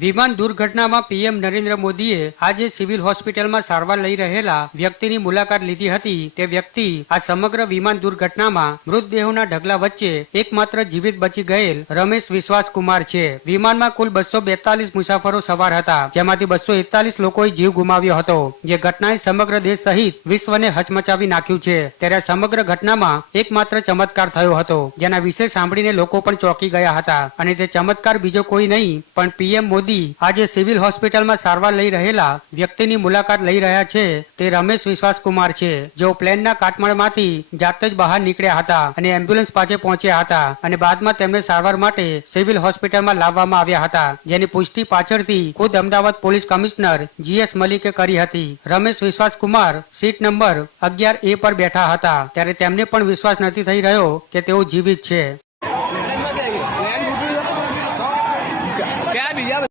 વિમાન દુર્ઘટનામાં પીએમ નરેન્દ્ર મોદીએ આજે સિવિલ હોસ્પિટલમાં સારવાર લઈ રહેલા વ્યક્તિની મુલાકાત લીધી હતી. તે વ્યક્તિ આ સમગ્ર વિમાન દુર્ઘટનામાં મૃતદેહોના ઢગલા વચ્ચે એકમાત્ર જીવિત બચી ગયેલ રમેશ વિશ્વાસ કુમાર છે. વિમાનમાં કુલ 242 મુસાફરો સવાર હતા, જેમાંથી 241 લોકોએ જીવ ગુમાવ્યો હતો. જે ઘટનાએ સમગ્ર દેશ સહિત વિશ્વને હચમચાવી નાખ્યું છે. ત્યારે સમગ્ર ઘટનામાં એકમાત્ર ચમત્કાર થયો હતો, જેના વિશે સાંભળીને લોકો પણ ચોંકી ગયા હતા. અને તે ચમત્કાર બીજો કોઈ નહીં પણ પીએમ મોદી આજે સિવિલ હોસ્પિટલમાં સારવાર લઈ રહેલા વ્યક્તિની મુલાકાત લઈ રહ્યા છે. તે રમેશ વિશ્વાસ કુમાર છે, જેઓ પ્લેનના કાટમાળમાંથી જાતે જ બહાર નીકળ્યા હતા અને એમ્બ્યુલન્સ પાસે પહોંચ્યા હતા અને બાદમાં તેમને સારવાર માટે સિવિલ હોસ્પિટલમાં લાવવામાં આવ્યા હતા. જેની પુષ્ટિ પાછળથી ખુદ અમદાવાદ પોલીસ કમિશનર GS મલિકે કરી હતી. રમેશ વિશ્વાસ કુમાર સીટ નંબર 11A પર બેઠા હતા, ત્યારે તેમને પણ વિશ્વાસ નથી થઈ રહ્યો કે તેઓ જીવિત છે.